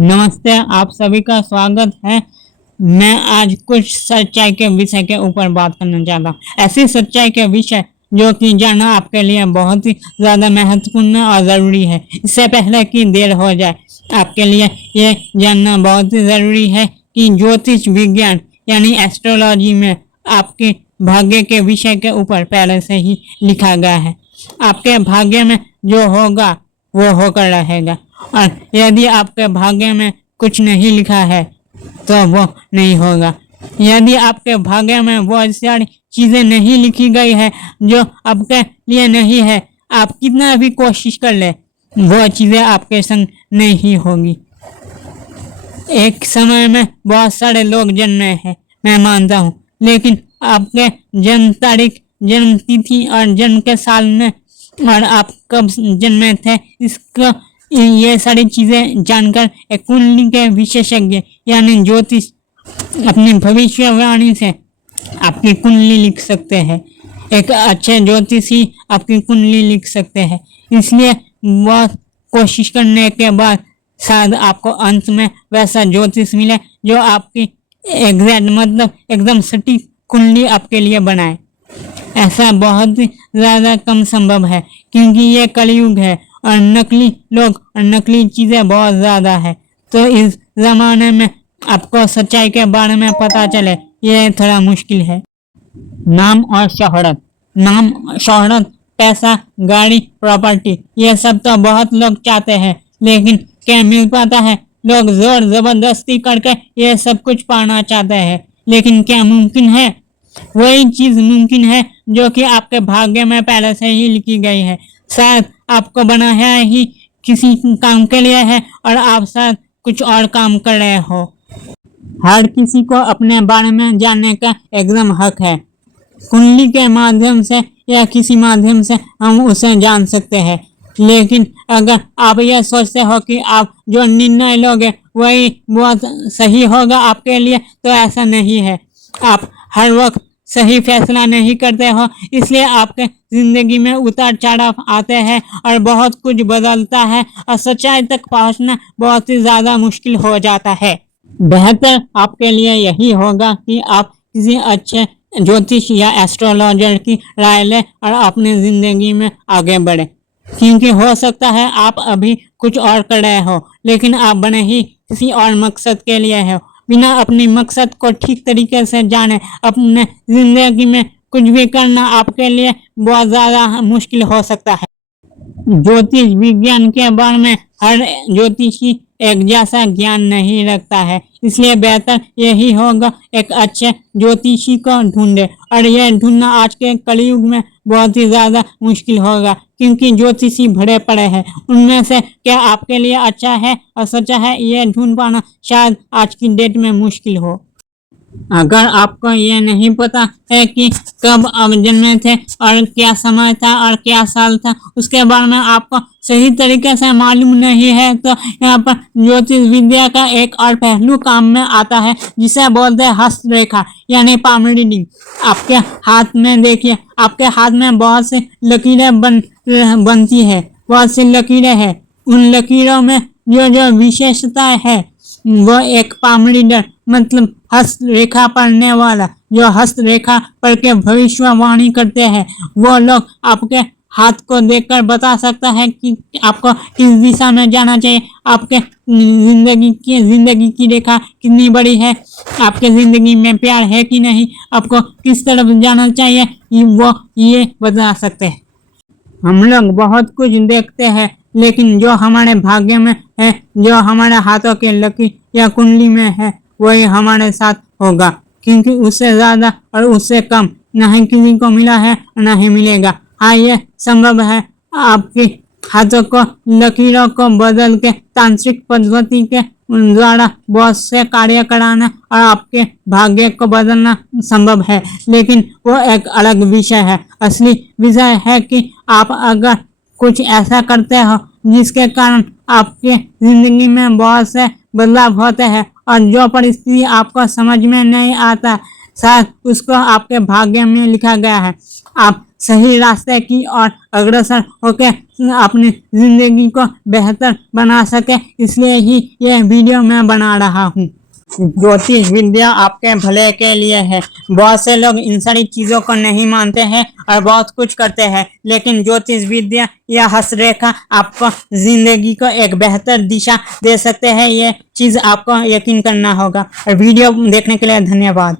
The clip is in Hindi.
नमस्ते, आप सभी का स्वागत है। मैं आज कुछ सच्चाई के विषय के ऊपर बात करना चाहता हूँ। ऐसी सच्चाई के विषय जो कि जानना आपके लिए बहुत ही ज़्यादा महत्वपूर्ण और ज़रूरी है। इससे पहले कि देर हो जाए, आपके लिए ये जानना बहुत ही ज़रूरी है कि ज्योतिष विज्ञान यानी एस्ट्रोलॉजी में आपके भाग्य के विषय के ऊपर पहले से ही लिखा गया है। आपके भाग्य में जो होगा वो होकर रहेगा, और यदि आपके भाग्य में कुछ नहीं लिखा है तो वो नहीं होगा। यदि आपके भाग्य में वो सारी चीज़ें नहीं लिखी गई है जो आपके लिए नहीं है, आप कितना भी कोशिश कर ले, वो चीज़ें आपके संग नहीं होगी। एक समय में बहुत सारे लोग जन्मे हैं, मैं मानता हूँ, लेकिन आपके जन्म तारीख, जन्म तिथि और जन्म के साल में और आप कब जन्मे थे, इसका ये सारी चीज़ें जानकर एक कुंडली के विशेषज्ञ यानी ज्योतिष अपनी भविष्यवाणी से आपकी कुंडली लिख सकते हैं। एक अच्छे ज्योतिषी आपकी कुंडली लिख सकते हैं। इसलिए बहुत कोशिश करने के बाद शायद आपको अंत में वैसा ज्योतिष मिले जो आपकी एग्जैक्ट मतलब एकदम सटीक कुंडली आपके लिए बनाए। ऐसा बहुत ही ज़्यादा कम संभव है, क्योंकि ये कलयुग है और नकली लोग और नकली चीज़ें बहुत ज़्यादा है। तो इस ज़माने में आपको सच्चाई के बारे में पता चले, ये थोड़ा मुश्किल है। नाम और शोहरत, नाम, शोहरत, पैसा, गाड़ी, प्रॉपर्टी, ये सब तो बहुत लोग चाहते हैं, लेकिन क्या मिल पाता है? लोग जोर ज़बरदस्ती करके ये सब कुछ पाना चाहते हैं, लेकिन क्या मुमकिन है? वही चीज़ मुमकिन है जो कि आपके भाग्य में पहले से ही लिखी गई है। शायद आपको बनाया ही किसी काम के लिए है और आप शायद कुछ और काम कर रहे हो। हर किसी को अपने बारे में जानने का एकदम हक है। कुंडली के माध्यम से या किसी माध्यम से हम उसे जान सकते हैं, लेकिन अगर आप यह सोचते हो कि आप जो निर्णय लोगे वही बहुत सही होगा आपके लिए, तो ऐसा नहीं है। आप हर वक्त सही फैसला नहीं करते हो, इसलिए आपके ज़िंदगी में उतार चढ़ाव आते हैं और बहुत कुछ बदलता है और सच्चाई तक पहुंचना बहुत ही ज़्यादा मुश्किल हो जाता है। बेहतर आपके लिए यही होगा कि आप किसी अच्छे ज्योतिष या एस्ट्रोलॉजर की राय लें और अपनी ज़िंदगी में आगे बढ़ें, क्योंकि हो सकता है आप अभी कुछ और कर रहे हो, लेकिन आप बने ही किसी और मकसद के लिए हो। बिना अपनी मकसद को ठीक तरीके से जाने अपने ज़िंदगी में कुछ भी करना आपके लिए बहुत ज़्यादा मुश्किल हो सकता है। ज्योतिष विज्ञान के बारे में हर ज्योतिषी एक जैसा ज्ञान नहीं रखता है, इसलिए बेहतर यही होगा एक अच्छे ज्योतिषी को ढूंढे, और यह ढूंढना आज के कलयुग में बहुत ही ज़्यादा मुश्किल होगा, क्योंकि ज्योतिषी भरे पड़े हैं। उनमें से क्या आपके लिए अच्छा है और सच्चा है, ये ढूंढ पाना शायद आज की डेट में मुश्किल हो। अगर आपको ये नहीं पता है कि कब आप जन्मे थे और क्या समय था और क्या साल था, उसके बारे में आपको सही तरीके से मालूम नहीं है, तो यहाँ पर ज्योतिष विद्या का एक और पहलू काम में आता है, जिसे बोलते हैं हस्तरेखा यानी पाम रीडिंग। आपके हाथ में देखिए, आपके हाथ में बहुत सी लकीरें बनती है, बहुत सी लकीरें हैं। उन लकीरों में जो जो विशेषता है, वो एक पाम रीडर मतलब हस्तरेखा पढ़ने वाला, जो हस्तरेखा पढ़ के भविष्यवाणी करते हैं, वो लोग आपके हाथ को देखकर बता सकता है कि आपको किस दिशा में जाना चाहिए, आपके जिंदगी की रेखा कितनी बड़ी है, आपके ज़िंदगी में प्यार है कि नहीं, आपको किस तरफ जाना चाहिए, वो ये बता सकते हैं। हम लोग बहुत कुछ देखते हैं, लेकिन जो हमारे भाग्य में है, जो हमारे हाथों के लकीर या कुंडली में है, वही हमारे साथ होगा, क्योंकि उससे ज़्यादा और उससे कम न ही किसी को मिला है और न ही मिलेगा। हाँ, ये संभव है आपके हाथों को, लकीरों को बदल के तांत्रिक पद्धति के द्वारा बहुत से कार्य कराना और आपके भाग्य को बदलना संभव है, लेकिन वो एक अलग विषय है। असली विषय है कि आप अगर कुछ ऐसा करते हो जिसके कारण आपके ज़िंदगी में बहुत से बदलाव होते हैं, और जो परिस्थिति आपको समझ में नहीं आता, शायद उसको आपके भाग्य में लिखा गया है। आप सही रास्ते की ओर अग्रसर होकर अपनी जिंदगी को बेहतर बना सके, इसलिए ही यह वीडियो मैं बना रहा हूँ। ज्योतिष विद्या आपके भले के लिए है। बहुत से लोग इन सारी चीजों को नहीं मानते हैं और बहुत कुछ करते हैं, लेकिन ज्योतिष विद्या या हस्तरेखा आपको जिंदगी को एक बेहतर दिशा दे सकते हैं। ये चीज आपको यकीन करना होगा। और वीडियो देखने के लिए धन्यवाद।